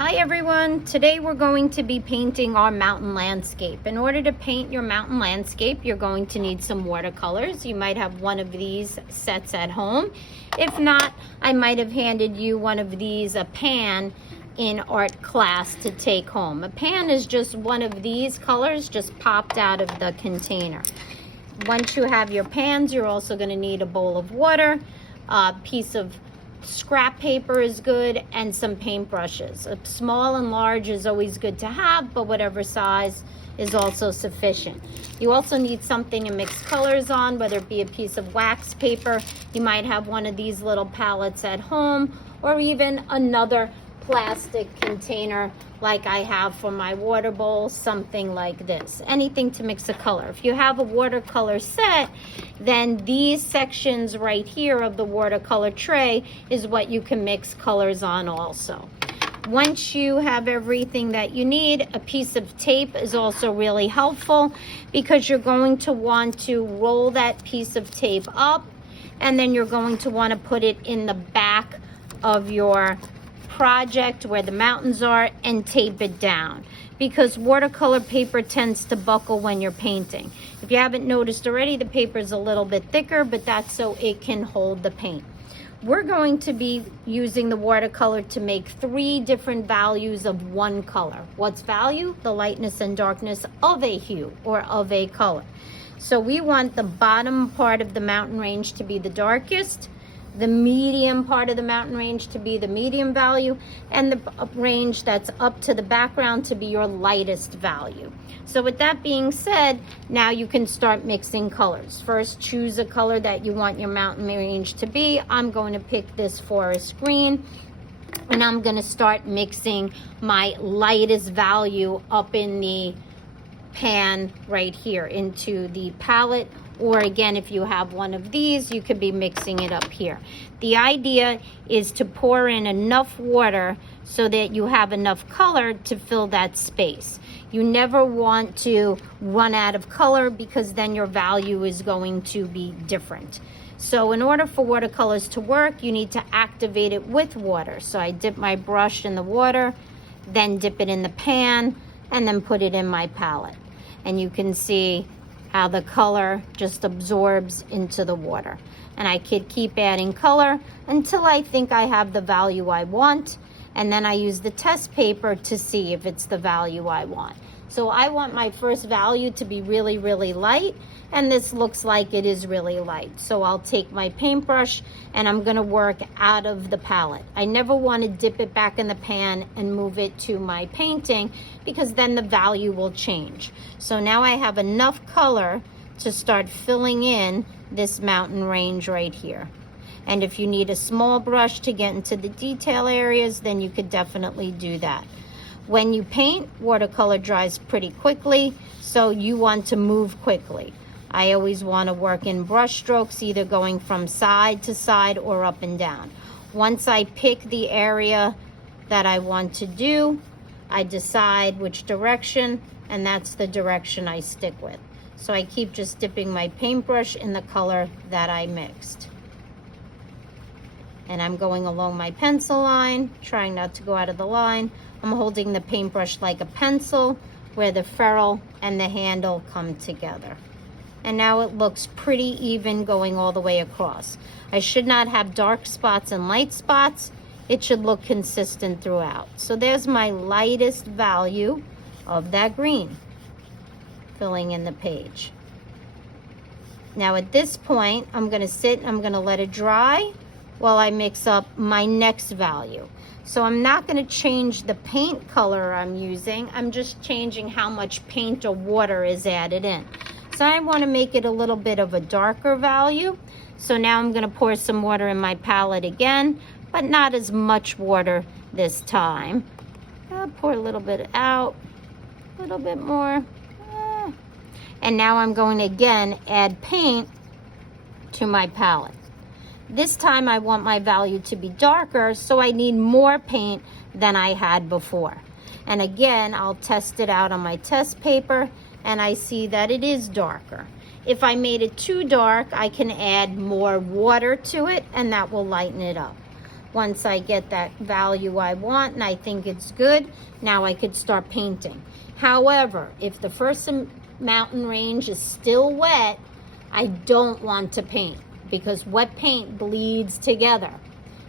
Hi everyone, today we're going to be painting our mountain landscape. In order to paint your mountain landscape, you're going to need some watercolors. You might have one of these sets at home. If not, I might have handed you one of these, a pan, in art class to take home. A pan is just one of these colors just popped out of the container. Once you have your pans, you're also going to need a bowl of water, a piece of scrap paper is good, and some paintbrushes. A small and large is always good to have, but whatever size is also sufficient. You also need something to mix colors on, whether it be a piece of wax paper. You might have one of these little palettes at home, or even another plastic container like I have for my water bowl, something like this. Anything to mix a color. If you have a watercolor set, then these sections right here of the watercolor tray is what you can mix colors on also. Once you have everything that you need, a piece of tape is also really helpful because you're going to want to roll that piece of tape up, and then you're going to want to put it in the back of your project where the mountains are and tape it down, because watercolor paper tends to buckle when you're painting. If you haven't noticed already, the paper is a little bit thicker, but that's so it can hold the paint. We're going to be using the watercolor to make 3 different values of one color. What's value? The lightness and darkness of a hue or of a color. So we want the bottom part of the mountain range to be the darkest, the medium part of the mountain range to be the medium value, and the range that's up to the background to be your lightest value. So with that being said, now you can start mixing colors. First, choose a color that you want your mountain range to be. I'm going to pick this forest green, and I'm going to start mixing my lightest value up in the pan right here into the palette. Or again, if you have one of these, you could be mixing it up here. The idea is to pour in enough water so that you have enough color to fill that space. You never want to run out of color, because then your value is going to be different. So in order for watercolors to work, you need to activate it with water. So I dip my brush in the water, then dip it in the pan, and then put it in my palette. And you can see how the color just absorbs into the water. And I could keep adding color until I think I have the value I want, and then I use the test paper to see if it's the value I want. So I want my first value to be really, really light, and this looks like it is really light. So I'll take my paintbrush and I'm gonna work out of the palette. I never want to dip it back in the pan and move it to my painting, because then the value will change. So now I have enough color to start filling in this mountain range right here. And if you need a small brush to get into the detail areas, then you could definitely do that. When you paint, watercolor dries pretty quickly, so you want to move quickly. I always want to work in brush strokes, either going from side to side or up and down. Once I pick the area that I want to do, I decide which direction, and that's the direction I stick with. So I keep just dipping my paintbrush in the color that I mixed. And I'm going along my pencil line, trying not to go out of the line. I'm holding the paintbrush like a pencil, where the ferrule and the handle come together. And now it looks pretty even going all the way across. I should not have dark spots and light spots. It should look consistent throughout. So there's my lightest value of that green, filling in the page. Now at this point, I'm gonna sit and I'm gonna let it dry while I mix up my next value. So I'm not gonna change the paint color I'm using. I'm just changing how much paint or water is added in. So I want to make it a little bit of a darker value. So now I'm going to pour some water in my palette again, but not as much water this time. I'll pour a little bit out, a little bit more. And now I'm going to again add paint to my palette. This time I want my value to be darker, so I need more paint than I had before. And again, I'll test it out on my test paper, and I see that it is darker. If I made it too dark, I can add more water to it, and that will lighten it up. Once I get that value I want and I think it's good, now I could start painting. However, if the first mountain range is still wet, I don't want to paint because wet paint bleeds together.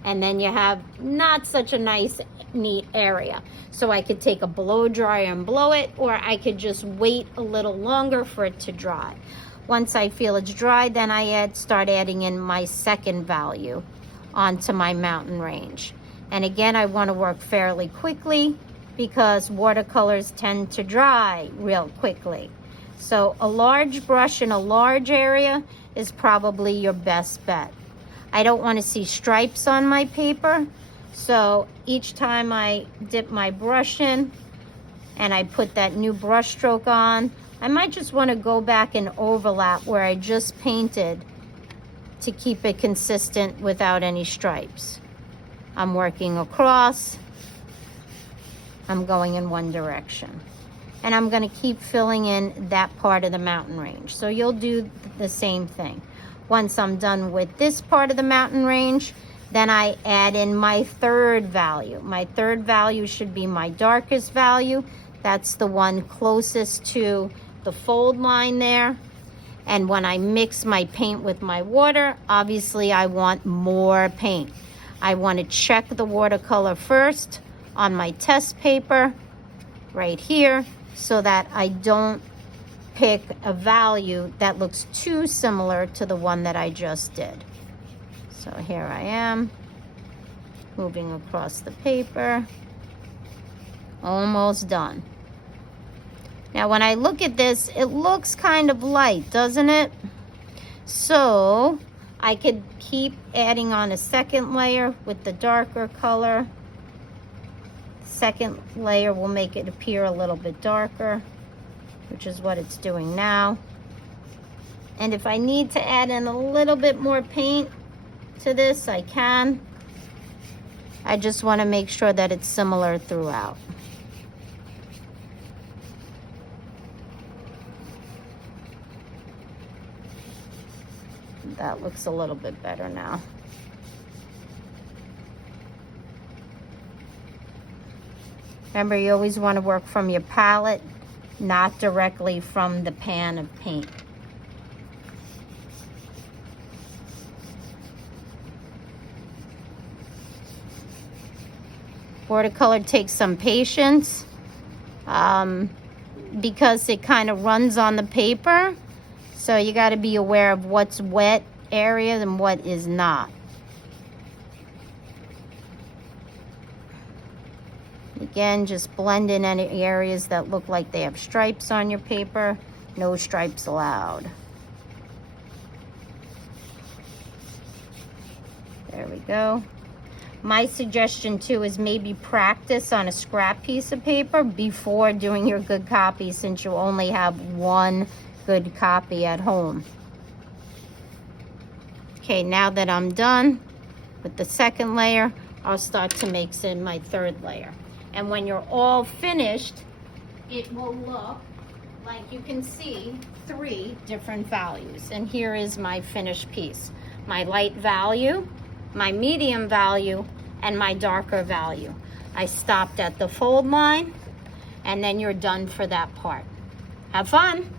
And then you have not such a nice, neat area. So I could take a blow dryer and blow it, or I could just wait a little longer for it to dry. Once I feel it's dry, then I start adding in my second value onto my mountain range. And again, I want to work fairly quickly because watercolors tend to dry real quickly. So a large brush in a large area is probably your best bet. I don't want to see stripes on my paper, so each time I dip my brush in and I put that new brush stroke on, I might just want to go back and overlap where I just painted to keep it consistent without any stripes. I'm working across, I'm going in one direction. And I'm going to keep filling in that part of the mountain range. So you'll do the same thing. Once I'm done with this part of the mountain range, then I add in my third value. My third value should be my darkest value. That's the one closest to the fold line there. And when I mix my paint with my water, obviously I want more paint. I want to check the watercolor first on my test paper right here so that I don't pick a value that looks too similar to the one that I just did. So here I am, moving across the paper, almost done. Now when I look at this, it looks kind of light, doesn't it? So I could keep adding on a second layer with the darker color. Second layer will make it appear a little bit darker, which is what it's doing now. And if I need to add in a little bit more paint to this, I can. I just want to make sure that it's similar throughout. That looks a little bit better now. Remember, you always want to work from your palette, not directly from the pan of paint. Watercolor takes some patience because it kind of runs on the paper. So you got to be aware of what's wet areas and what is not. Again, just blend in any areas that look like they have stripes on your paper. No stripes allowed. There we go. My suggestion too is maybe practice on a scrap piece of paper before doing your good copy, since you only have one good copy at home. Okay, now that I'm done with the second layer, I'll start to mix in my third layer. And when you're all finished, it will look like you can see 3 different values. And here is my finished piece. My light value, my medium value, and my darker value. I stopped at the fold line, and then you're done for that part. Have fun.